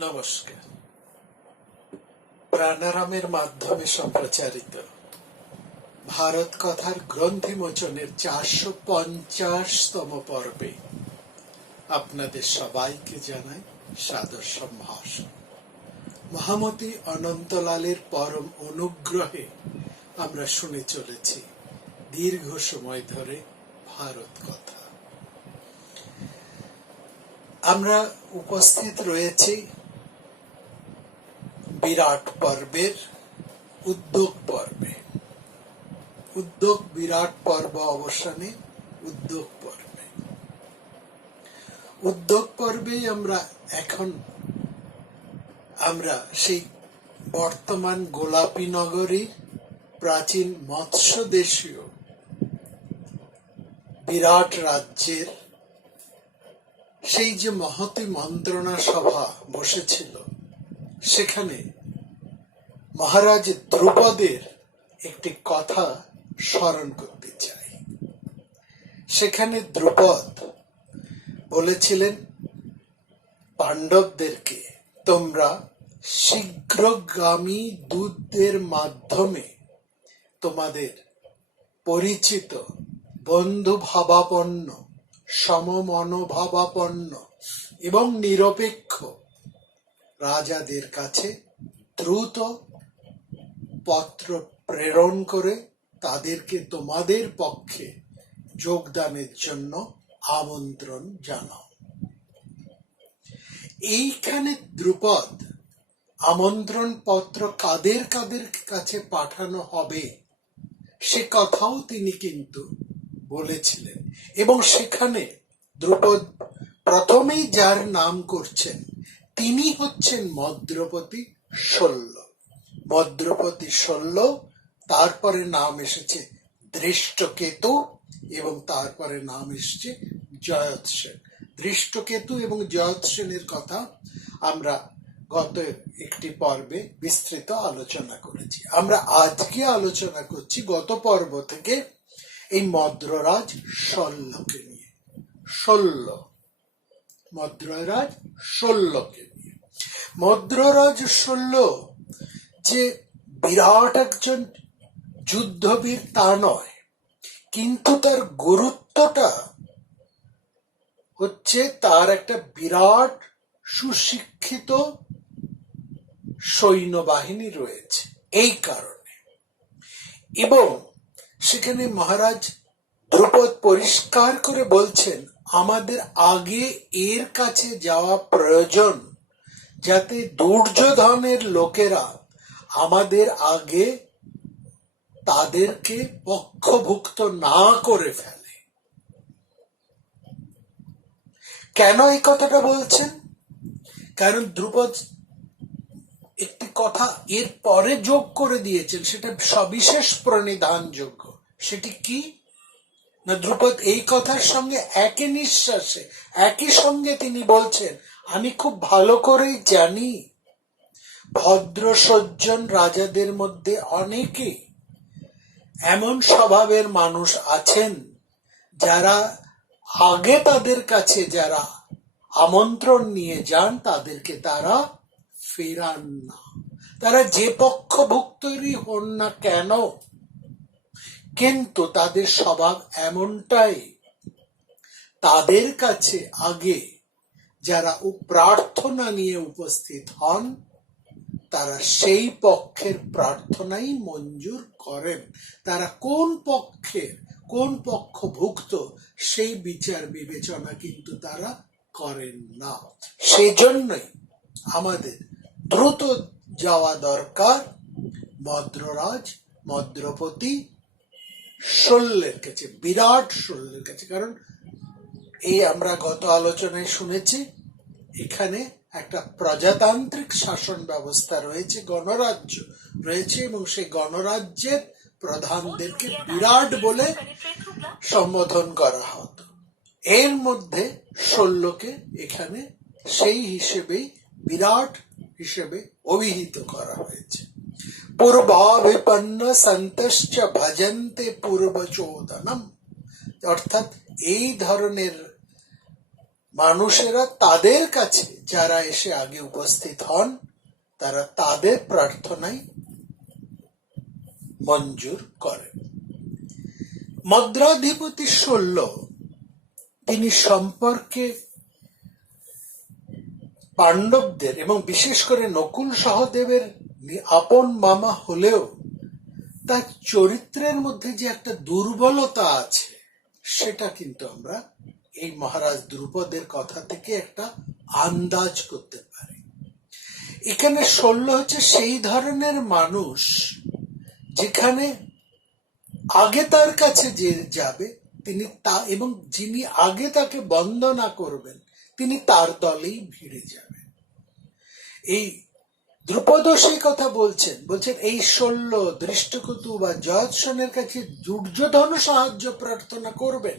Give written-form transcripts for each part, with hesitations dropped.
নমস্কার। প্রাণারামের মাধ্যমে সম্প্রচারিত ভারত কথার গ্রন্থিমোচনের 450তম পর্বে আপনাদের সবাইকে জানাই সাদর সম্ভাষণ। মহামতি অনন্তলালের পরম অনুগ্রহে আমরা শুনে চলেছি দীর্ঘ সময় ধরে ভারত কথা। আমরা উপস্থিত রয়েছি বিরাট পর্বের উদ্যোগ পর্বে। উদ্যোগ বিরাট পর্ব অবসানে উদ্যোগ পর্বে। উদ্যোগ পর্বেই আমরা সেই বর্তমান গোলাপী নগরী প্রাচীন মৎস্য দেশীয় বিরাট রাজ্যের সেই যে মহতী মন্ত্রণা সভা বসেছিল, সেখানে মহারাজ ধ্রুপদের একটি কথা স্মরণ করতে চাই। সেখানে ধ্রুপদ বলেছিলেন পাণ্ডবদেরকে, তোমরা শীঘ্রগামী দূতদের মাধ্যমে তোমাদের পরিচিত বন্ধু ভাবাপন্ন, সমমনোভাবাপন্ন এবং নিরপেক্ষ রাজাদের কাছে দ্রুত পত্র প্রেরণ করে তাদেরকে তোমাদের পক্ষে যোগদানের জন্য আমন্ত্রণ জানাও। এইখানে ধ্রুপদ আমন্ত্রণ পত্র কাদের কাদের কাছে পাঠানো হবে সে কথাও তিনি কিন্তু বলেছিলেন, এবং সেখানে ধ্রুপদ প্রথমেই যার নাম করছেন তিনি হচ্ছেন মদ্রপতি শল্য। মদ্রপতি শল্য, তারপরে নাম এসেছে দৃষ্টকেতু এবং তারপরে নাম এসেছে জয়ৎসেন। দৃষ্টকেতু এবং জয়ৎসেনের কথা আমরা গত একটি পর্বে বিস্তৃত আলোচনা করেছি। আমরা আজকে আলোচনা করছি গত পর্ব থেকে এই মদ্ররাজ শল্যকে নিয়ে। মদ্ররাজ শল্যকে নিয়ে। মদ্ররাজ শল্য যে বিরাট একজন যুদ্ধবীর তা নয়, কিন্তু তার গুরুত্বটা হচ্ছে তার একটা বিরাট সুশিক্ষিত সৈন্যবাহিনী রয়েছে এই কারণে। এবং সেখানে মহারাজ ধ্রুপদ পরিষ্কার করে বলছেন আমাদের আগে এর কাছে যাওয়া প্রয়োজন, যাতে দুর্যোধনের লোকেরা আমাদের আগে তাদেরকে পক্ষভুক্ত না করে ফেলে। কেন এই কথাটা বলছেন? কারণ ধ্রুপদ একটি কথা এর পরে যোগ করে দিয়েছেন, সেটা সবিশেষ প্রণিধানযোগ্য। সেটি কি না, ধ্রুপদ এই কথার সঙ্গে একই নিঃশ্বাসে একই সঙ্গে তিনি বলছেন আমি খুব ভালো করেই জানি ভদ্র সজ্জন রাজাদের মধ্যে অনেকে এমন স্বভাবের মানুষ আছেন যারা আগে তাদের কাছে যারা আমন্ত্রণ নিয়ে যান তাদেরকে তারা ফেরান না। তারা যে পক্ষভুক্তই হন না কেন, কিন্তু তাদের স্বভাব এমনটাই, তাদের কাছে আগে যারা প্রার্থনা নিয়ে উপস্থিত হন তারা সেই পক্ষের প্রার্থনাই মঞ্জুর করেন। তারা কোন পক্ষভুক্ত সেই বিচার বিবেচনা কিন্তু তারা করেন না। সেই জন্যই আমাদের দ্রুত যাওয়া দরকার মদ্রপতি শল্যের কাছে, বিরাট শল্যের কাছে। কারণ এই আমরা গত আলোচনায় শুনেছি এখানে একটা প্রজাতান্ত্রিক শাসন ব্যবস্থা রয়েছে, গণরাজ্য রয়েছে, এবং সেই গণরাজ্যের প্রধানদেরকে বিরাট বলে সম্বোধন করা হতো। এর মধ্যে শল্যকে এখানে সেই হিসেবেই বিরাট হিসেবে অভিহিত করা হয়েছে। পূর্বাভিপন্ন সন্তশ্চ ভজন্তে পূর্বচোদনম, অর্থাৎ এই ধরনের মানুষেরা তাদের কাছে যারা এসে আগে উপস্থিত হন তারা তাদের প্রার্থনাই মঞ্জুর করেন। মদ্রাধিপতি শল্য তিনি সম্পর্কে পাণ্ডবদের এবং বিশেষ করে নকুল সহদেবের আপন মামা হলেও তার চরিত্রের মধ্যে যে একটা দুর্বলতা আছে সেটা কিন্তু আমরা এই মহারাজ দ্রুপদের কথা থেকে একটা আন্দাজ করতে পারি। এখানে শল্য হচ্ছে সেই ধরনের মানুষ যেখানে আগে তার কাছে যে যাবে তিনি তা এবং যিনি আগে তাকে বন্দনা করবেন তিনি তার দলেই ভিড়ে যাবেন। এই দ্রুপদ সেই কথা বলছেন এই শল্য দৃষ্টকেতু বা জয়ৎসনের কাছে দুর্যোধন সাহায্য প্রার্থনা করবেন।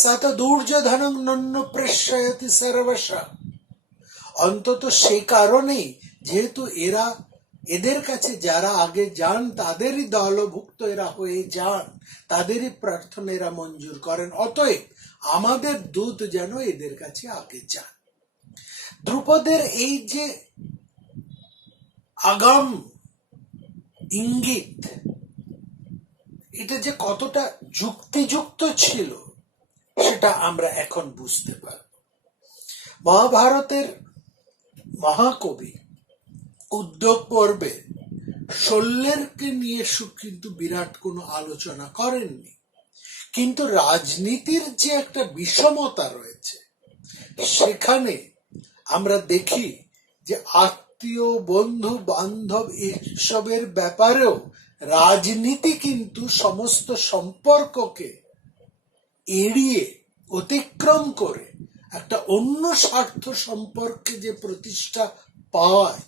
সাত দুর্যোধনং নন্য প্রেষ্যতি সর্বশা। অন্তত সেই কারণেই যেহেতু এদের কাছে যারা আগে যান তাদেরই দলভুক্ত এরা হয়ে যান, তাদেরই প্রার্থনা এরা মঞ্জুর করেন, অতএব আমাদের দূত যেন এদের কাছে আগে যান। দ্রুপদের এই যে আগাম ইঙ্গিত, এটা যে কতটা যুক্তিযুক্ত ছিল সেটা আমরা এখন বুঝতে পারব। মহাভারতের মহাকবি উদ্যোগ পর্বে শল্যেরকে নিয়ে কিন্তু বিরাট কোনো আলোচনা করেননি, কিন্তু রাজনীতির যে একটা বিষমতা রয়েছে সেখানে আমরা দেখি যে আত্মীয় বন্ধু বান্ধব এসবের ব্যাপারেও রাজনীতি কিন্তু সমস্ত সম্পর্ককে এড়িয়ে অতিক্রম করে একটা অন্য স্বার্থ সম্পর্কে যে প্রতিষ্ঠা পায়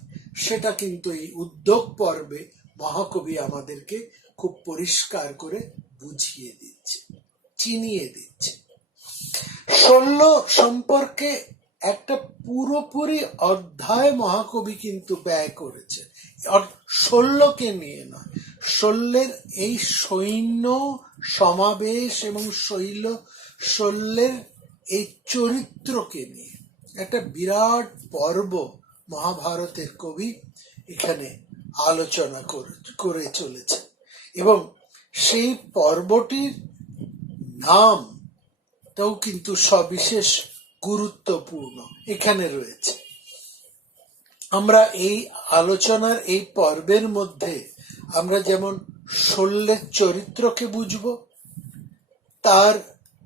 সেটা কিন্তু এই উদ্যোগ পর্বে মহাকবি আমাদেরকে খুব পরিষ্কার করে বুঝিয়ে দিচ্ছে, চিনিয়ে দিচ্ছে। শল্য সম্পর্কে একটা পুরোপুরি অধ্যায় মহাকবি কিন্তু ব্যয় করেছে, শল্যকে নিয়ে নয়, শল্যের এই সৈন্য সমাবেশ এবং শল্যের এই চরিত্রকে নিয়ে একটা বিরাট পর্ব মহাভারতের কবি এখানে আলোচনা করে চলেছে এবং সেই পর্বটির নামটাও কিন্তু সবিশেষ গুরুত্বপূর্ণ এখানে রয়েছে। আমরা এই আলোচনার এই পর্বের মধ্যে আমরা যেমন শল্যের চরিত্রকে বুঝব, তার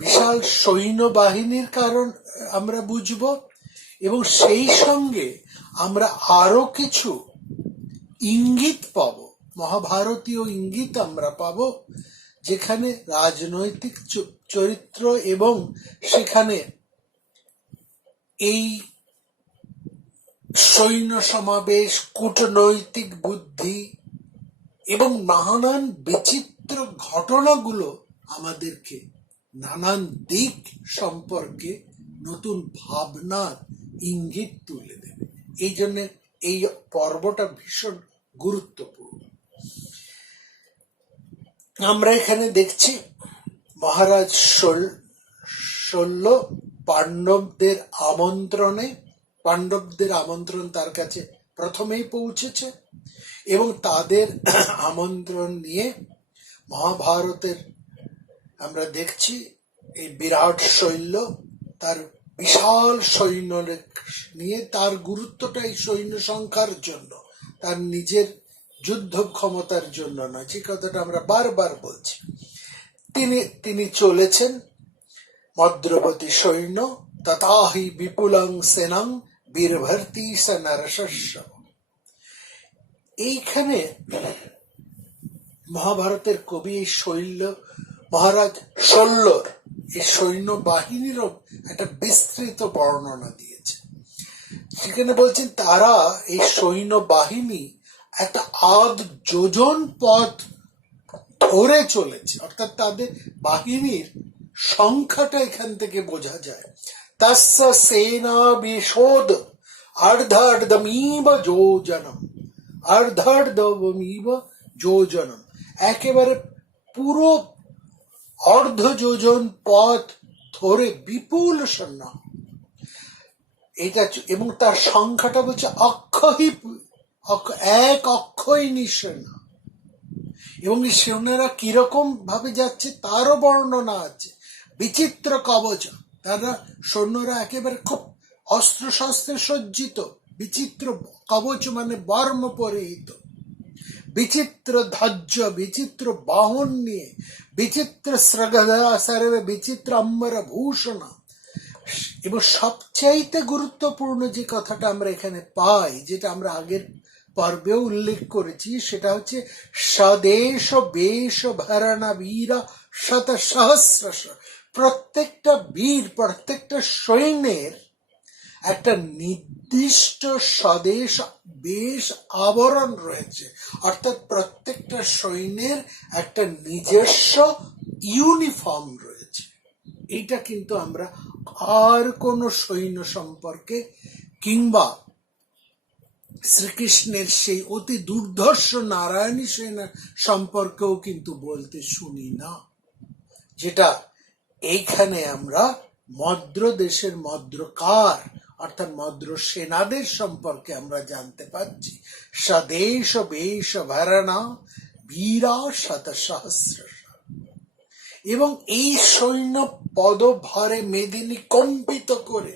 বিশাল সৈন্যবাহিনীর কারণ আমরা বুঝব এবং সেই সঙ্গে আমরা আরো কিছু ইঙ্গিত পাব, মহাভারতীয় ইঙ্গিত আমরা পাব, যেখানে রাজনৈতিক চরিত্র এবং সেখানে এই সৈন্য সমাবেশ, কূটনৈতিক বুদ্ধি এবং নানান বিচিত্র ঘটনাগুলো আমাদেরকে নানান দিক সম্পর্কে নতুন ভাবনার ইঙ্গিত তুলে দেবে। এই জন্য এই পর্বটা ভীষণ গুরুত্বপূর্ণ। আমরা এখানে দেখছি মহারাজ শল্য পাণ্ডবদের আমন্ত্রণ তার কাছে প্রথমেই পৌঁছেছে এবং তাদের আমন্ত্রণ নিয়ে মহাভারতের আমরা দেখছি এই বিরাট শৈল্য তার বিশাল সৈন্য নিয়ে, তার গুরুত্বটা এই সৈন্য সংখ্যার জন্য, তার নিজের যুদ্ধ ক্ষমতার জন্য নয়, যে কথাটা আমরা বারবার বলছি। তিনি চলেছেন মদ্রবতী সৈন্য তথাহি বিপুলং সেনাং বীরভর্তি সনরশস্য। এইখানে মহাভারতের কবি এই মহারাজ শল্যর এই সৈন্য বাহিনীরও একটা বিস্তৃত বর্ণনা দিয়েছে। সেখানে বলছেন তারা এই সৈন্য বাহিনী একটা যোজন পথ ধরে চলেছে, অর্থাৎ তাদের বাহিনীর সংখ্যাটা এখান থেকে বোঝা যায়। তস্য সেনা বিশোদ অর্ধর্ধমিব যোজনম, একেবারে পুরো অর্ধ যোজন পথ ধরে বিপুল সৈন্য, এটা এবং তার সংখ্যাটা বলছে অক্ষয়ী, এক অক্ষয় নিঃসেনা। এবং এই সৈন্যরা কিরকম ভাবে যাচ্ছে তারও বর্ণনা আছে। বিচিত্র কবচ, তারা সৈন্যরা একেবারে খুব অস্ত্র শস্ত্রে সজ্জিত, বিচিত্র কবচ মানে বর্ম পরিহিত, বিচিত্র ধ্বজ, বিচিত্র বাহন নিয়ে, বিচিত্র সর্বে বিচিত্র অম্বর ভূষণ। এবং সবচাইতে গুরুত্বপূর্ণ যে কথাটা আমরা এখানে পাই, যেটা আমরা আগের পর্বেও উল্লেখ করেছি, সেটা হচ্ছে স্বদেশ বেশ ভরণা বীর শত সহস্র। প্রত্যেকটা বীর, প্রত্যেকটা সৈন্যের একটা নির্দিষ্ট স্বদেশ বেশ আবরণ রয়েছে, অর্থাৎ প্রত্যেকটা সৈন্যের একটা নিজস্ব ইউনিফর্ম রয়েছে। এইটা কিন্তু আমরা আর কোন সৈন্য সম্পর্কে কিংবা শ্রীকৃষ্ণের সেই অতি দুর্ধর্ষ নারায়ণী সেনা সম্পর্কেও কিন্তু বলতে শুনি না, যেটা এইখানে আমরা মদ্র দেশের মদ্রকার অর্থাৎ মদ্র সেনাদের সম্পর্কে আমরা জানতে পাচ্ছি। স্বদেশ বেশ ভরণা বীরা শত সহস্র। এবং এই সৈন্য পদভারে মেদিনী কম্পিত করে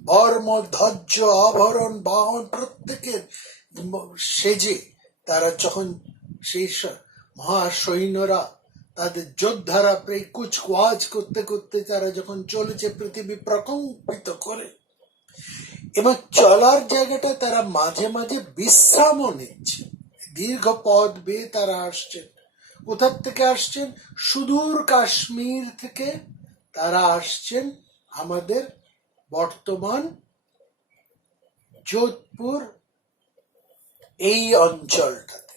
বর্ম ধ্বজ আভরণ বাহন প্রত্যেকের সেজে তারা যখন সেই মহাসৈন্যরা তাদের যোদ্ধারা প্রায় কুচকুয়াজ করতে করতে তারা যখন চলেছে পৃথিবী প্রকম্পিত করে, এবং চলার জায়গাটা তারা মাঝে মাঝে বিশ্রামও নিচ্ছে। দীর্ঘ পথ বেয়ে তারা আসছেন। কোথার থেকে আসছেন? সুদূর কাশ্মীর থেকে তারা আসছেন আমাদের বর্তমান যোধপুর এই অঞ্চলটাতে,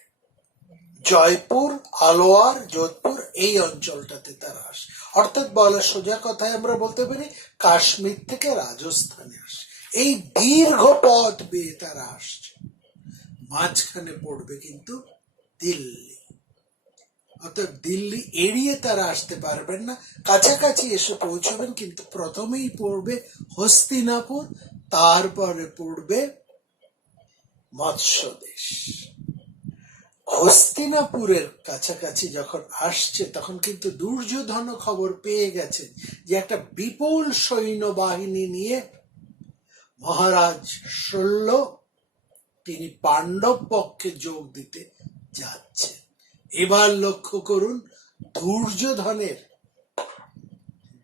জয়পুর, আলোয়ার, যোধপুর এই অঞ্চলটাতে তারা আসে। অর্থাৎ বলা সোজা কথায় আমরা বলতে পারি কাশ্মীর থেকে রাজস্থানে আসে। এই দীর্ঘ পথ বেয়ে তারা আসছে। মাঝখানে পড়বে কিন্তু দিল্লি, অর্থাৎ দিল্লি এড়িয়ে তারা আসতে পারবেন না, কাছাকাছি এসে পৌঁছবেন, কিন্তু প্রথমেই পড়বে হস্তিনাপুর, তারপরে পড়বে মৎস্যদেশ। হস্তিনাপুরের কাছাকাছি যখন আসছে তখন কিন্তু দুর্যোধন খবর পেয়ে গেছেন যে একটা বিপুল সৈন্যবাহিনী নিয়ে মহারাজ শল্য তিনি পাণ্ডব পক্ষে যোগ দিতে যাচ্ছেন। এবার লক্ষ্য করুন দুর্যোধনের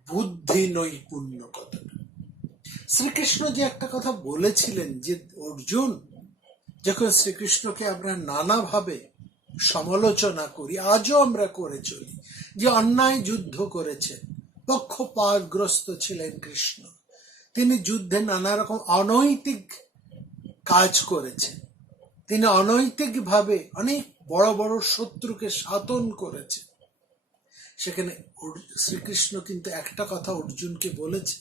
বুদ্ধি নৈপুণ্য কতটা। শ্রীকৃষ্ণ যে একটা কথা বলেছিলেন যে অর্জুন, যখন শ্রীকৃষ্ণকে আমরা নানাভাবে সমালোচনা করি, আজও আমরা করে চলি, যে অন্যায় যুদ্ধ করেছেন, পক্ষপাতগ্রস্ত ছিলেন কৃষ্ণ, তিনি যুদ্ধে নানা রকম অনৈতিক কাজ করেছেন, তিনি অনৈতিক ভাবে অনেক বড় বড় শত্রুকে শাসন করেছেন। সেখানে শ্রীকৃষ্ণ কিন্তু একটা কথা অর্জুনকে বলেছে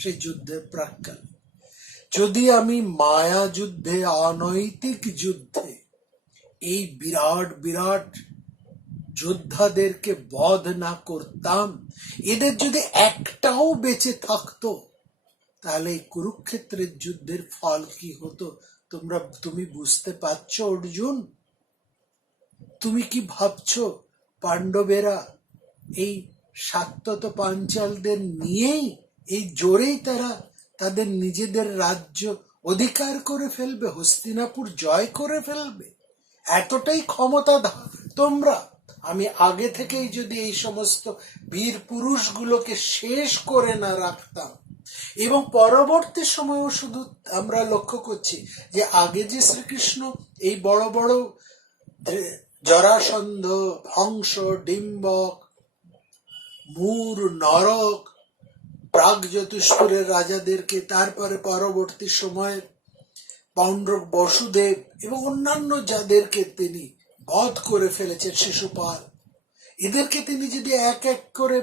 সেই যুদ্ধের প্রাক্কালে, যদি আমি মায়া যুদ্ধে, অনৈতিক যুদ্ধে এই বিরাট বিরাট যোদ্ধাদেরকে বধ না করতাম, এদের যদি একটাও বেঁচে থাকতো, তাহলে এই কুরুক্ষেত্রের যুদ্ধের ফল কি হতো তুমি বুঝতে পারছো অর্জুন? তুমি কি ভাবছো পাণ্ডবেরা এই সাত্যত পাঞ্চালদের নিয়েই, এই জোরেই তারা তাদের নিজেদের রাজ্য অধিকার করে ফেলবে, হস্তিনাপুর জয় করে ফেলবে? এতটাই ক্ষমতা তোমরা? আমি আগে থেকেই যদি এই সমস্ত বীর পুরুষগুলোকে শেষ করে না রাখতাম, এবং পরবর্তী সময়েও শুধু আমরা লক্ষ্য করছি যে আগে যে শ্রীকৃষ্ণ এই বড় বড় জরাসন্ধ, ভংস, ডিম্বক, মূর, নরক, প্রাগজ্যোতিষপুরের রাজাদেরকে, তারপরে পরবর্তী সময়ে পৌণ্ড্রক, বসুদেব এবং অন্যান্য যাদেরকে তিনি বধ করে ফেলেছেন, শিশুপাল, এদেরকে তিনি যদি এক এক করে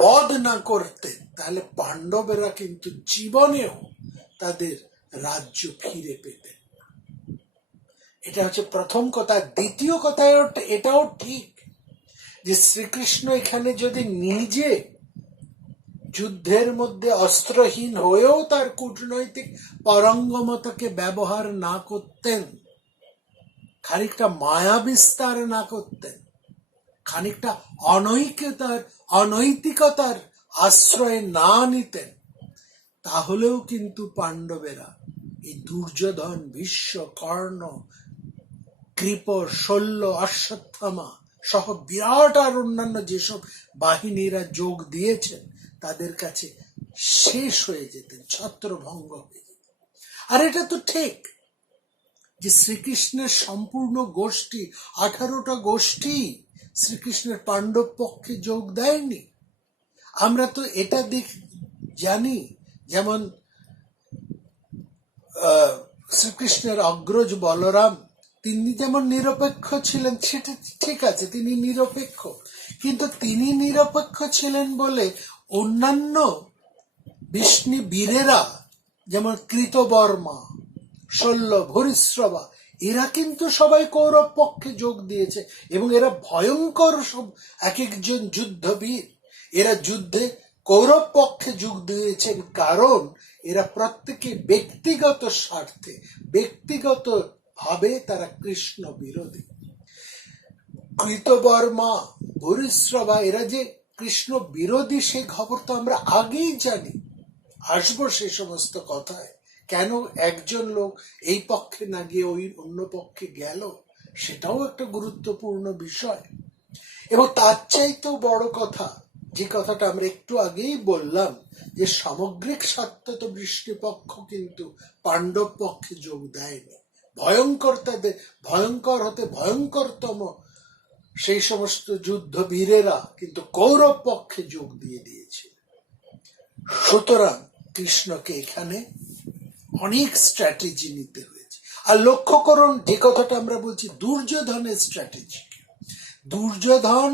বধ না করতেন, তাহলে পাণ্ডবেরা কিন্তু জীবনেও তাদের রাজ্য ফিরে পেতেন। এটা হচ্ছে প্রথম কথা। দ্বিতীয় কথা এটাও ঠিক যে শ্রীকৃষ্ণ এখানে যদি নিজে যুদ্ধের মধ্যে অস্ত্রহীন হয়েও তার কূটনৈতিক পারঙ্গমতাকে ব্যবহার না করতেন, খানিকটা মায়া বিস্তার না করতেন, খানিকটা অনৈতিকতার আশ্রয় না নিতেন, তাহলেও কিন্তু পাণ্ডবেরা এই দুর্যোধন, ভীষ্ম, কর্ণ, কৃপ, শল্য, অশ্বত্থামা সহ বিরাট আর অন্যান্য যেসব বাহিনীরা যোগ দিয়েছেন তাদের কাছে শেষ হয়ে যেতেন, ছত্রভঙ্গ হয়ে যেতেন। আর এটা তো ঠিক যে শ্রীকৃষ্ণের সম্পূর্ণ গোষ্ঠী, 18টা গোষ্ঠী শ্রীকৃষ্ণের পাণ্ডব পক্ষে যোগ দেয়নি। আমরা তো এটা জানি, যেমন শ্রীকৃষ্ণের অগ্রজ বলরাম, তিনি যেমন নিরপেক্ষ ছিলেন, সেটা ঠিক আছে, তিনি নিরপেক্ষ, কিন্তু তিনি নিরপেক্ষ ছিলেন বলে অন্যান্য বিষ্ণু বীরেরা যেমন কৃতবর্মা, শল্য, ভূরিশ্রবা, এরা কিন্তু সবাই কৌরব পক্ষে যোগ দিয়েছে এবং এরা ভয়ঙ্কর সব এক একজন যুদ্ধবীর। এরা যুদ্ধে কৌরব পক্ষে যোগ দিয়েছেন কারণ এরা প্রত্যেকে ব্যক্তিগত স্বার্থে, ব্যক্তিগত ভাবে তারা কৃষ্ণ বিরোধী। কৃতবর্মা, ভূরিশ্রবা এরা যে কৃষ্ণ বিরোধী সেই খবর তো আমরা আগেই জানি, আসবো সে সমস্ত কথায়। কেন একজন লোক এই পক্ষে না গিয়ে ওই অন্য পক্ষে গেল, সেটাও একটা গুরুত্বপূর্ণ বিষয়। এবং তার চাইতেও বড় কথা, যে কথাটা আমরা একটু আগেই বললাম, যে সামগ্রিক স্বার্থত বৃষ্টিপক্ষ কিন্তু পাণ্ডব পক্ষে যোগ দেয়নি। ভয়ঙ্কর হতে ভয়ঙ্করতম সেই সমস্ত যুদ্ধবীরেরা কিন্তু কৌরব পক্ষে যোগ দিয়ে দিয়েছিল। সুতরাং কৃষ্ণকে এখানে অনেক স্ট্র্যাটেজি নিতে হয়েছে। আর লক্ষ্য করুন, যে কথাটা আমরা বলছি দুর্যোধনের স্ট্র্যাটেজি, দুর্যোধন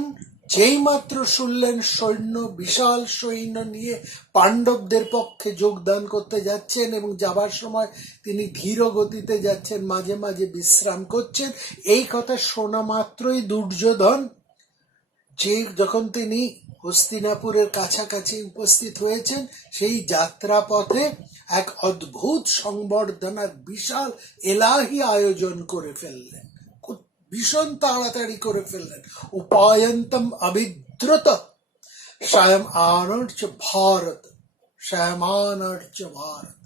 যেই মাত্র শুনলেন সৈন্য, বিশাল সৈন্য নিয়ে পাণ্ডবদের পক্ষে যোগদান করতে যাচ্ছেন এবং যাবার সময় তিনি ধীর গতিতে যাচ্ছেন, মাঝে মাঝে বিশ্রাম করছেন, এই কথা শোনা মাত্রই দুর্যোধন যখন তিনি হস্তিনাপুরের কাছাকাছি উপস্থিত হয়েছেন, সেই যাত্রা পথে এক অদ্ভুত সংবর্ধনার বিশাল এলাহি আয়োজন করে ফেললেন, ভীষণ তাড়াতাড়ি করে ফেললেন। উপায়ন্তম অবিদ্রুত স্বয়মানর্চ ভারত, স্বয়মানর্চ ভারত।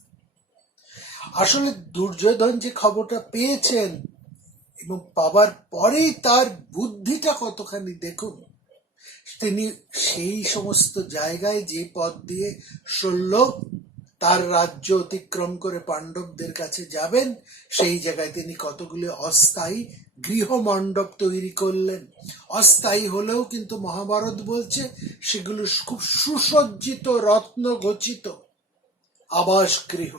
আসলে দুর্যোধন যে খবরটা পেয়েছেন এবং পাবার পরেই তার বুদ্ধিটা কতখানি দেখুন। তিনি সেই সমস্ত জায়গায় যে পথ দিয়ে শল্য তার রাজ্য অতিক্রম করে পাণ্ডবদের কাছে যাবেন, সেই জায়গায় তিনি কতগুলি অস্থায়ী গৃহমণ্ডপ তৈরি করলেন। অস্থায়ী হলেও কিন্তু মহাভারত বলছে সেগুলো খুব সুসজ্জিত, রত্ন গচিত আবাস গৃহ।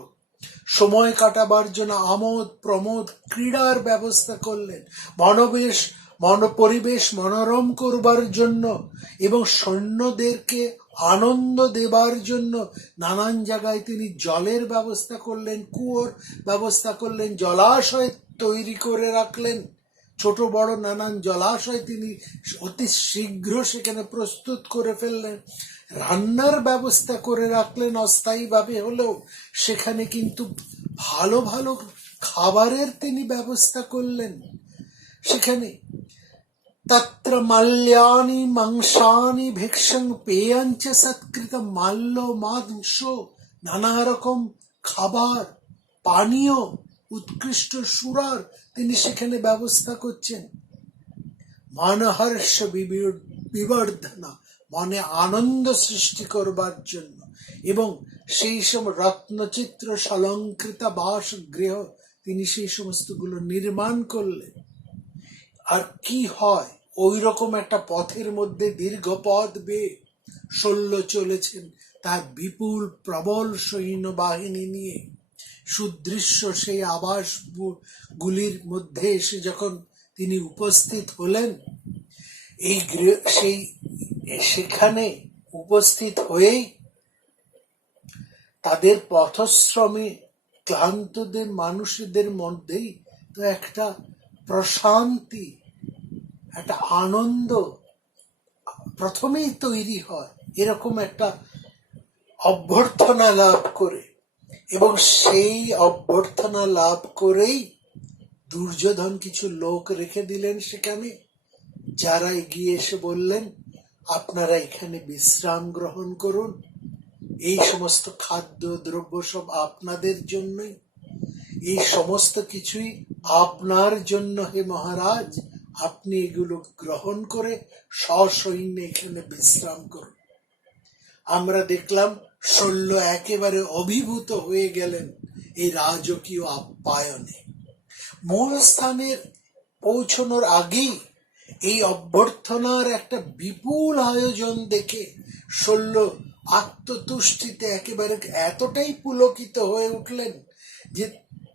সময় কাটাবার জন্য আমোদ প্রমোদ ক্রীড়ার ব্যবস্থা করলেন, পরিবেশ মনোরম করবার জন্য এবং সৈন্যদেরকে আনন্দ দেবার জন্য নানান জায়গায় তিনি জলের ব্যবস্থা করলেন, কুয়োর ব্যবস্থা করলেন, জলাশয় তৈরি করে রাখলেন, ছোট বড় নানান জলাশয় তিনি অতি শীঘ্র সেখানে প্রস্তুত করে ফেললেন, রান্নার ব্যবস্থা করে রাখলেন অস্থায়ীভাবে হলেও, সেখানে কিন্তু ভালো ভালো খাবারের তিনি ব্যবস্থা করলেন। সেখানে তত্র মাল্যানি মাংসানি ভিক্ষং পেয়ঞ্চ সৎকৃত মাল্য মাংস, নানা রকম খাবার, পানীয়, উৎকৃষ্ট সুরার তিনি সেখানে ব্যবস্থা করছেন। মানহর্ষ বিবর্ধনা, মনে আনন্দ সৃষ্টি করবার জন্য, এবং সেই সব রত্নচিত্র অলঙ্কৃত বাসগৃহ তিনি সেই সমস্তগুলো নির্মাণ করলেন। আর কি হয়, ওই রকম একটা পথের মধ্যে দীর্ঘ পথ বেয়ে শল্য চলেছেন তার বিপুল প্রবল সৈন্য বাহিনী নিয়ে। সুদৃশ্য সেই আবাসগুলির মধ্যে এসে যখন তিনি উপস্থিত হলেন, সেখানে উপস্থিত হয়েই তাদের পথশ্রমে ক্লান্তদের মানুষদের মধ্যেই তো একটা প্রশান্তি, একটা আনন্দ প্রথমেই তৈরি হয়। এরকম একটা অভ্যর্থনা লাভ করে, এবং সেই অভ্যর্থনা লাভ করেই দুর্যোধন কিছু লোক রেখে দিলেন সেখানে, যারা এগিয়ে এসে বললেন, আপনারা এখানে বিশ্রাম গ্রহণ করুন, এই সমস্ত খাদ্য দ্রব্য সব আপনাদের জন্যই, এই সমস্ত কিছুই আপনার জন্য হে মহারাজ, আপনি এগুলো গ্রহণ করে সসৈন্যে এখানে বিশ্রাম করুন। আমরা দেখলাম শল্য একেবারে অভিভূত হয়ে গেলেন এই রাজকীয় আপ্যায়নে। মূল স্থানের পৌঁছানোর আগেই এই অভ্যর্থনার একটা বিপুল আয়োজন দেখে শল্য আত্মতুষ্টিতে একেবারে এতটাই পুলকিত হয়ে উঠলেন যে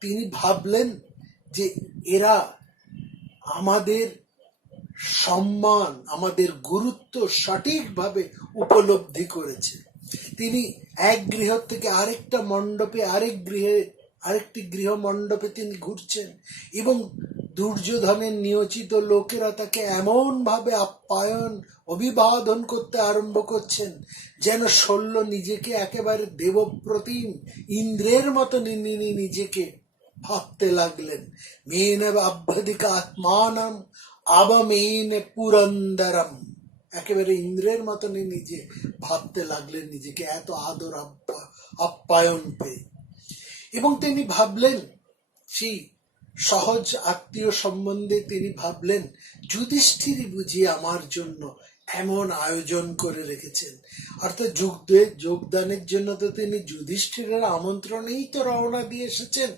তিনি ভাবলেন যে এরা আমাদের সম্মান, আমাদের গুরুত্ব সঠিকভাবে উপলব্ধি করেছে। তিনি এক গৃহ থেকে আরেকটা মণ্ডপে, আরেকটি গৃহ মণ্ডপে তিনি ঘুরছেন, এবং দুর্যোধনের নিয়োজিত লোকেরা তাকে এমন ভাবে আপ্যায়ন, অভিবাদন করতে আরম্ভ করছেন যেন শল্য নিজেকে একেবারে দেবপ্রতিম, ইন্দ্রের মতো নিজেকে ভাবতে লাগলেন। মেন আভ্যধিকা আত্মানম আবমেন পুরন্দরম, একেবারে ইন্দ্রের মতনই নিজে ভাবতে লাগলেন নিজেকে, এত আদর আপ্যায়ন পেয়ে। এবং তিনি ভাবলেন সেই সহজ আত্মীয় সম্বন্ধে, তিনি ভাবলেন যুধিষ্ঠিরই বুঝি আমার জন্য এমন আয়োজন করে রেখেছেন, অর্থাৎ যোগদানের জন্য তো তিনি যুধিষ্ঠিরের আমন্ত্রণেই তো রওনা দিয়ে এসেছেন,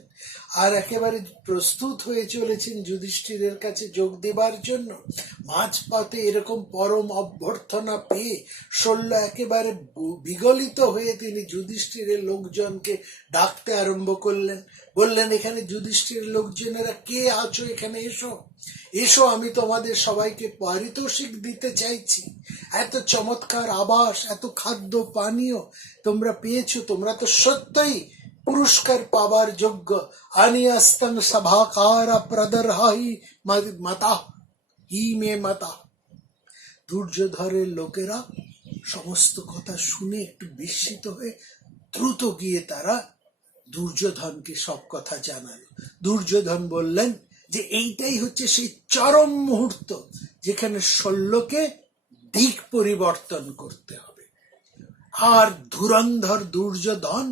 আর একেবারে প্রস্তুত হয়ে চলেছেন যুধিষ্ঠিরের কাছে যোগ দেবার জন্য। মাঝপথে এরকম পরম অভ্যর্থনা পেয়ে শল্য একেবারে বিগলিত হয়ে তিনি যুধিষ্ঠিরের লোকজনকে ডাকতে আরম্ভ করলেন। বললেন, এখানে যুধিষ্ঠিরের লোকজনেরা কে আছো, এখানে এসো, এসো, আমি তোমাদের সবাইকে পারিতোষিক দিতে চাইছি। এত চমৎকার আবাস, এত খাদ্য পানীয় তোমরা পেয়েছো, তোমরা তো সত্যই পুরস্কার পাবার যোগ্য। আনিয়াস্তং সভাকার প্রদর্হাহি মাতা হি মে মাতা। দুর্যোধনের লোকেরা সমস্ত কথা শুনে একটু বিস্মিত হয়ে দ্রুত গিয়ে তারা দুর্যোধনকে সব কথা জানালো। দুর্যোধন বললেন যে এইটাই হচ্ছে সেই চরম মুহূর্ত যেখানে শল্যকে দিক পরিবর্তন করতে হবে। আর ধুরন্ধর দুর্যোধন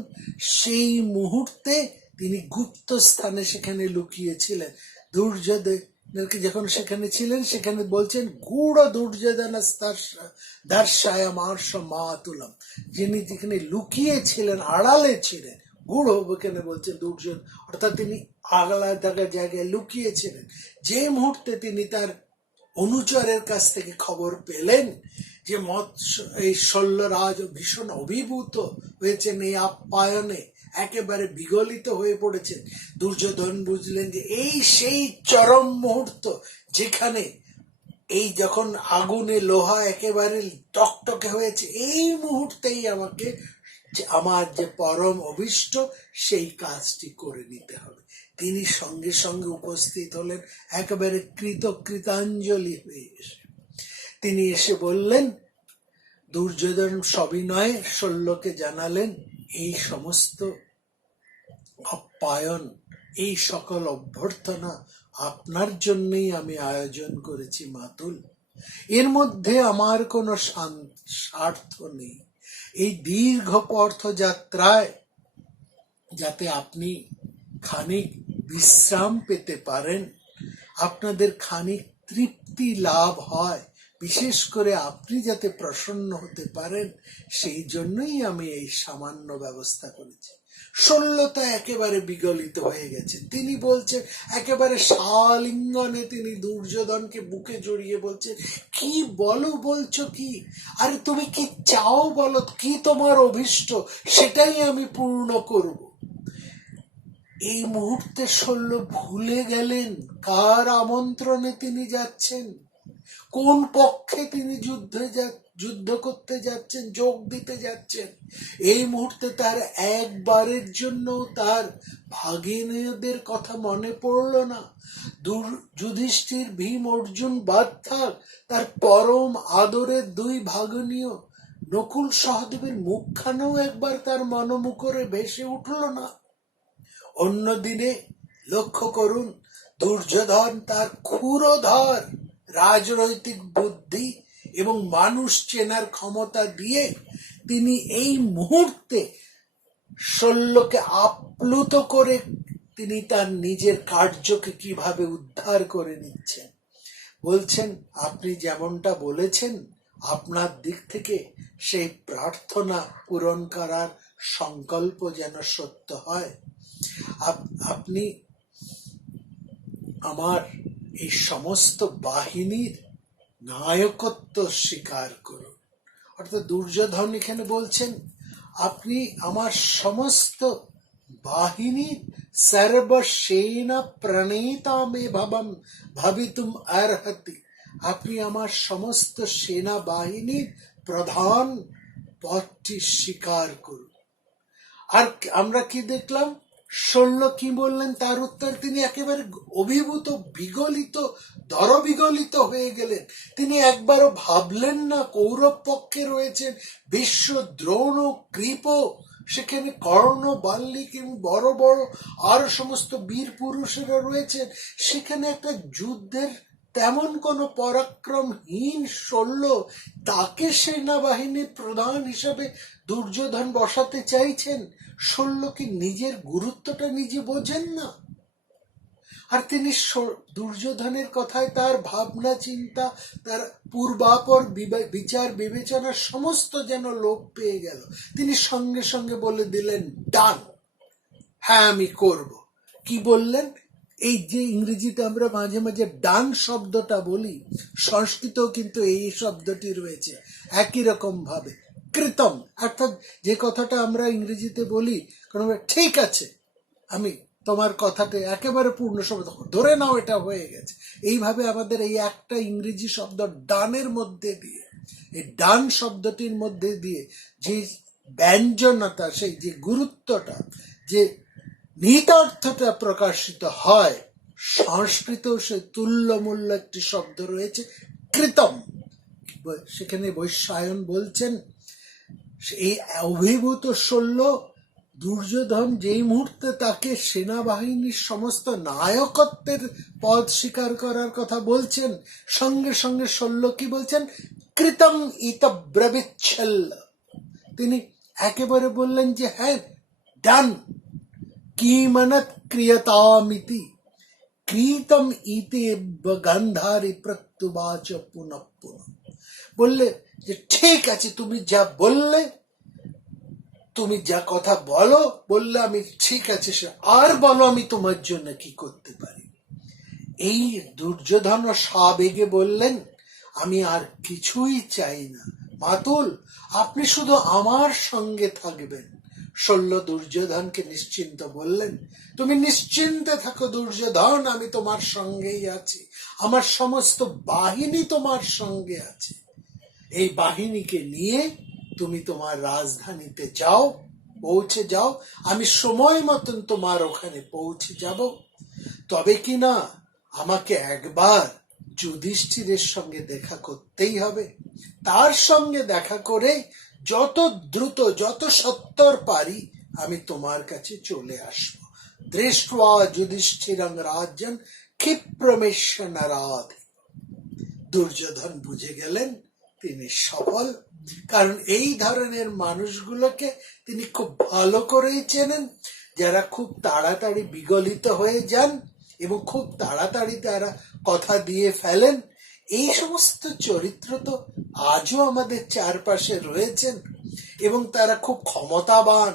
সেই মুহূর্তে তিনি গুপ্ত স্থানে সেখানে লুকিয়েছিলেন। দুর্যোধনকে যখন সেখানে ছিলেন, সেখানে বলছেন গূঢ় দুর্যোধন দর্শায় মার্শ মাতুলম, যিনি যেখানে লুকিয়েছিলেন, আড়ালে ছিলেন, গূঢ় এখানে বলছেন দুর্যোধন, অর্থাৎ তিনি আলাদা জায়গায় লুকিয়েছিলেন। যে মুহূর্তে তিনি তার অনুচরের কাছ থেকে খবর পেলেন যে এই শল্যরাজ ভীষণ অভিভূত হয়েছেন এই আপ্যায়নে, একেবারে বিগলিত হয়ে পড়েছেন, দুর্যোধন বুঝলেন যে এই সেই চরম মুহূর্ত যেখানে এই যখন আগুনে লোহা একেবারে টকটকে হয়েছে, এই মুহূর্তেই আমাকে আমার যে পরম অভিষ্ট সেই কাজটি করে নিতে হবে। তিনি সঙ্গে সঙ্গে উপস্থিত হলেন, একেবারে কৃতাঞ্জলি হয়ে এসে তিনি এসে বললেন, দুর্যোধন সবিনয়ে শল্যকে জানালেন, এই সমস্ত আপ্যায়ন, এই সকল অভ্যর্থনা আপনার জন্যই আমি আয়োজন করেছি মাতুল। এর মধ্যে আমার কোনো স্বার্থ নেই। এই দীর্ঘ পথযাত্রায় যাতে আপনি খানিক বিশ্রাম পেতে পারেন, আপনাদের খানিক তৃপ্তি লাভ হয়, বিশেষ করে আপনি যাতে প্রসন্ন হতে পারেন, সেই জন্যই আমি এই সামান্য ব্যবস্থা করেছি। শল্যতা একেবারে বিগলিত হয়ে গেছে। তিনি বলছেন, একেবারে শালিঙ্গনে তিনি দুর্যোধনকে বুকে জড়িয়ে বলছেন, কি বলছো কি? আরে তুমি কি চাও বলো, কি তোমার অভিষ্ট, সেটাই আমি পূর্ণ করব। এই মুহূর্তে শল্য ভুলে গেলেন কার আমন্ত্রণে তিনি যাচ্ছেন, কোন পক্ষে তিনি যুদ্ধ করতে যাচ্ছেন, যোগ দিতে যাচ্ছেন। এই মুহূর্তে তার একবারের জন্য তার ভাগিনীদের কথা মনে পড়ল না। যুধিষ্ঠির, ভীম, অর্জুন বাদ থাক, তার পরম আদরের দুই ভাগনীয় নকুল সহদেবের মুখখানেও একবার তার মনোমুখরে ভেসে উঠল না? অন্য দিনে লক্ষ্য করুন, দুর্যোধন তার ক্ষুরধর রাজনৈতিক বুদ্ধি এবং মানুষ চেনার ক্ষমতা দিয়ে তিনি এই মুহূর্তে শল্যকে আপ্লুত করে তিনি তার নিজের কার্যকে কিভাবে উদ্ধার করে নিচ্ছেন। বলছেন, আপনি যেমনটা বলেছেন আপনার দিক থেকে সেই প্রার্থনা পূরণ করার সংকল্প যেন সত্য হয়। আপনি আমার এই সমস্ত বাহিনীর নায়কত্ব স্বীকার করুন। অর্থাৎ দুর্যোধন এখানে বলছেন, আপনি আমার সমস্ত বাহিনীর সর্বসেনা প্রণেতা মে ভাবিতুম অর্হতি, আপনি আমার সমস্ত সেনা বাহিনীর প্রধান পদটি স্বীকার করুন। আর আমরা কি দেখলাম? শল্য কি বললেন তার উত্তর? তিনি একেবারে অভিভূত, বিগলিত, দরবিগলিত হয়ে গেলেন। তিনি একবারও ভাবলেন না কৌরব পক্ষে রয়েছেন ভীষ্ম, দ্রোণ, কৃপ, সেখানে কর্ণ, বাল্মীক এবং বড় বড় আর সমস্ত বীর পুরুষেরা রয়েছেন। সেখানে একটা যুদ্ধের তেমন কোনো পরাক্রমহীন শল্য, তাকে সেনাবাহিনীর প্রধান হিসাবে দুর্যোধন বসাতে চাইছেন। শল্য কি নিজের গুরুত্বটা নিজে বোঝেন না? আর তিনি দুর্যোধনের কথায় তার ভাবনা চিন্তা, তার পূর্বাপর বিচার বিবেচনা সমস্ত যেন লোপ পেয়ে গেল। তিনি সঙ্গে সঙ্গে বলে দিলেন, ডান, হ্যাঁ আমি করব। কি বললেন? এই যে ইংরেজিতে আমরা মাঝে মাঝে ডান শব্দটা বলি, সংস্কৃতেও কিন্তু এই শব্দটি রয়েছে একই রকম ভাবে, কৃতম। অর্থাৎ যে কথাটা আমরা ইংরেজিতে বলি, ঠিক আছে, আমি তোমার কথাতে একেবারে পূর্ণ শব্দ, ধরে নাও এটা হয়ে গেছে। এইভাবে আমাদের এই একটা ইংরেজি শব্দ ডানের মধ্যে দিয়ে, এই ডান শব্দটির মধ্যে দিয়ে যে ব্যঞ্জনতা, সেই যে গুরুত্বটা, যে নিহিতার্থটা প্রকাশিত হয়, সংস্কৃতেও সে তুল্যমূল্য একটি শব্দ রয়েছে, কৃতম। সেখানে বৈশায়ন বলছেন, এই অভিভূত শল্য দুর্যোধন যেই মুহূর্তে তাকে সেনাবাহিনীর সমস্ত নায়কত্বের পদ স্বীকার করার কথা বলছেন, সঙ্গে সঙ্গে শল্য কি বলছেন? কৃতম ইত ব্রবিচ্ছল্য। তিনি একেবারে বললেন যে হ্যাঁ, ডান, কিমনত ক্রিয়তামিতি কৃতম ইতি গন্ধারি প্রত্যুবাচ পুনঃ পুনঃ। বললে যে ঠিক আছে, তুমি যা বললে, তুমি যা কথা বললে আমি ঠিক আছে, আর বলো আমি তোমার জন্য কি করতে পারি। এই দুর্যোধন সাবেগে বললেন, আমি আর কিছুই চাই না মাতুল, আপনি শুধু আমার সঙ্গে থাকবেন। শল্য দুর্যোধনকে নিশ্চিন্ত বললেন, তুমি নিশ্চিন্তে থাকো দুর্যোধন, আমি তোমার সঙ্গেই আছি, আমার সমস্ত বাহিনী তোমার সঙ্গে আছে। এই বাহিনীকে নিয়ে তুমি তোমার রাজধানীতে পৌঁছে যাও, আমি সময় মতন তোমার ওখানে পৌঁছে যাব। তবে কি না আমাকে একবার যুধিষ্ঠিরের সঙ্গে দেখা করতেই হবে। তার সঙ্গে দেখা করে যত দ্রুত, যত সত্বর পারি আমি তোমার কাছে চলে আসব। দৃष्ट्वा যুধিষ্ঠিরং রাজ্যং ক্ষিপ্রমেষ্য নরাধি। দুর্যোধন বুঝে গেলেন তিনি সফল, কারণ এই ধরনের মানুষগুলোকে তিনি খুব ভালো করেই চেনেন, যারা খুব তাড়াতাড়ি বিগলিত হয়ে যান এবং খুব তাড়াতাড়ি তারা কথা দিয়ে ফেলেন। এই সমস্ত চরিত্র তো আজও আমাদের চারপাশে রয়েছেন, এবং তারা খুব ক্ষমতাবান,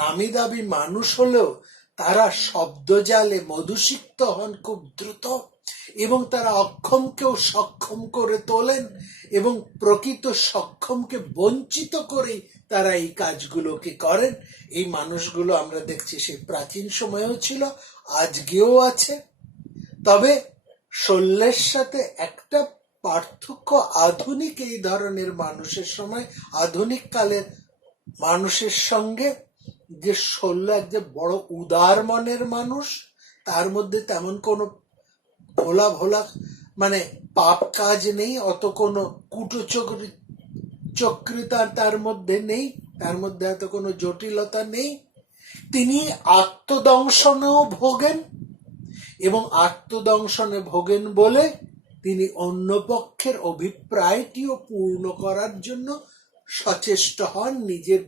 নামি দাবি মানুষ হলেও তারা শব্দজালে মধুসিক্ত হন খুব দ্রুত, এবং তারা অক্ষমকেও সক্ষম করে তোলেন, এবং প্রকৃত সক্ষমকে বঞ্চিত করেই তারা এই কাজগুলোকে করেন। এই মানুষগুলো আমরা দেখছি সেই প্রাচীন সময়েও ছিল, আজকেও আছে। তবে শল্যের সাথে একটা পার্থক্য, আধুনিক এই ধরনের মানুষের সময়, আধুনিক কালের মানুষের সঙ্গে, যে শল্য একজন বড় উদার মনের মানুষ, তার মধ্যে তেমন কোনো ভোলা পাপ কাজ নেই, অত কোনো উচ্চকৃতা তার মধ্যে নেই, তার মধ্যে এত কোনো জটিলতা নেই। তিনি আত্মদংশনেও ভোগেন, এবং আত্মদংশনে ভোগেন বলে তিনি অন্য পক্ষের অভিপ্রায়টিও পূর্ণ করার জন্য সচেষ্ট হন, নিজের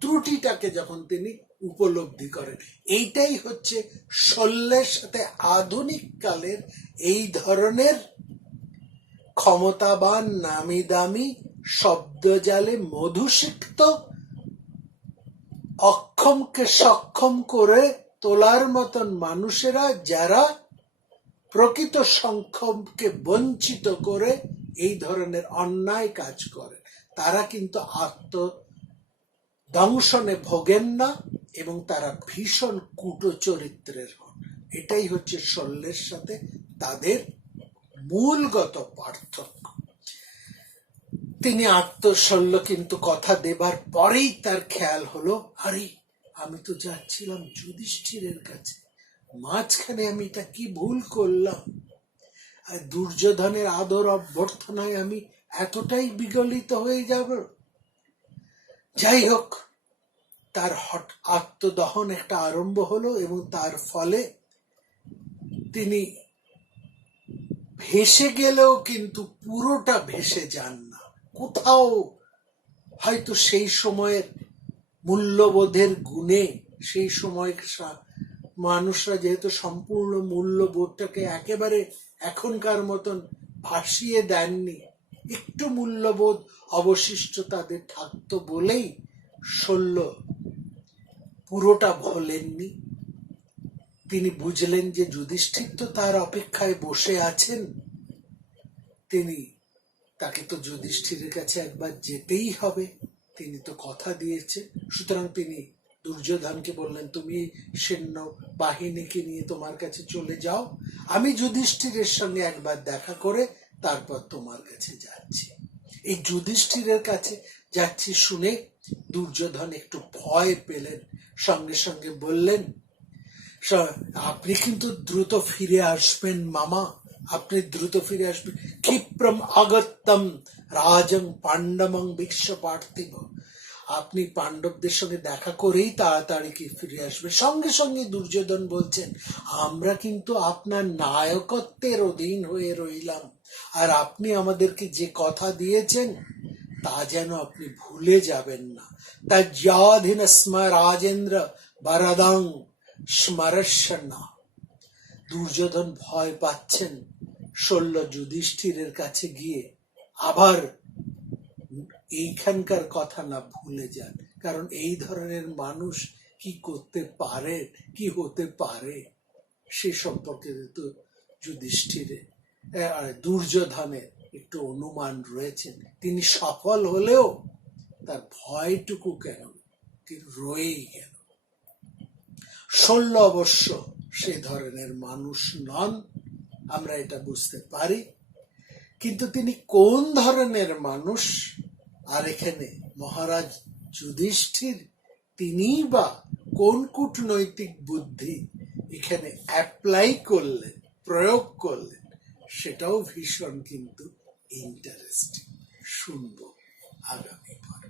ত্রুটিটাকে যখন তিনি উপলব্ধি করেন। এইটাই হচ্ছে শল্যের সাথে আধুনিক কালের এই ধরনের ক্ষমতাবান নামি দামি শব্দজালে মধুসিক্ত, অক্ষমকে সক্ষম করে তোলার মতন মানুষেরা যারা প্রকৃত সক্ষমকে বঞ্চিত করে এই ধরনের অন্যায় কাজ করে, তারা কিন্তু আত্মদংশনে ভোগেন না এবং তারা ভীষণ কূট চরিত্রের হন। এটাই হচ্ছে শল্যের সাথে তাদের মূলগত পার্থক্য। তিনি শল্য কিন্তু কথা দেবার পরেই তার খেয়াল হলো, আরে আমি তো যাচ্ছিলাম যুধিষ্ঠিরের কাছে, মাঝখানে আমি এটা কি ভুল করলাম, আর দুর্যোধনের আদর অভ্যর্থনায় আমি এতটাই বিগলিত হয়ে যাব। যাই হোক, তার আত্মদহন একটা আরম্ভ হলো এবং তার ফলে তিনি ভেসে গেলেও কিন্তু পুরোটা ভেসে যান না। কোথাও হয়তো সেই সময়ের মূল্যবোধের গুণে, সেই সময় মানুষরা যেহেতু সম্পূর্ণ মূল্যবোধটাকে একেবারে এখনকার মতন ভাসিয়ে দেননি, একটু মূল্যবোধ অবশিষ্ট তাদের থাকতো বলেই শল্য পুরোটা ভোলেননি। তিনি বুঝলেন যে যুধিষ্ঠির তো তার অপেক্ষায় বসে আছেন, তাকে তো যুধিষ্ঠিরের কাছে একবার যেতেই হবে, তিনি তো কথা দিয়েছে। সুতরাং তিনি দুর্যোধনকে বললেন, তুমি সৈন্য বাহিনীকে নিয়ে তোমার কাছে চলে যাও, আমি যুধিষ্ঠিরের সঙ্গে একবার দেখা করে তারপর তোমার কাছে যাচ্ছি। এই যুধিষ্ঠিরের কাছে যাচ্ছি শুনে দুর্যোধন একটু ভয় পেলেন, সঙ্গে সঙ্গে বললেন, আপনি কিন্তু দ্রুত ফিরে আসবেন মামা, আপনি দ্রুত ফিরে আসবেন। ক্ষিপ্রম আগত্যম রাজং পাণ্ডবং বিক্ষ পার্থিব, আপনি পাণ্ডবদের সঙ্গে দেখা করেই তাড়াতাড়ি কি ফিরে আসবে। সঙ্গে সঙ্গে দুর্যোধন বলছেন, আমরা কিন্তু আপনার নায়কত্বের অধীন হয়ে রইলাম, আর আপনি আমাদেরকে যে কথা দিয়েছেন তা যেন আপনি ভুলে যাবেন না। তা যাধীন স্ম রাজেন্দ্র বরদাং স্মরস্য না। দুর্যোধন ভয় পাচ্ছেন শল্য যুধিষ্ঠিরের কাছে গিয়ে আবার এইখানকার কথা না ভুলে যান, কারণ এই ধরনের মানুষ কি করতে পারে, কি হতে পারে সে সম্পর্কে তো যুধিষ্ঠিরে দুর্যোধনের একটু অনুমান রয়েছেন। তিনি সফল হলেও তার ভয়টুকু কেন রয়েই গেল। শল্য অবশ্য সে ধরনের মানুষ নন, আমরা এটা বুঝতে পারি, কিন্তু তিনি কোন ধরনের মানুষ আর এখানে মহারাজ যুধিষ্ঠির তিনি বা কোন কূটনৈতিক বুদ্ধি এখানে অ্যাপ্লাই করলেন, প্রয়োগ করলেন, সেটাও ভীষণ কিন্তু ইন্টারেস্টিং। শুনবো আগামী পর্বে।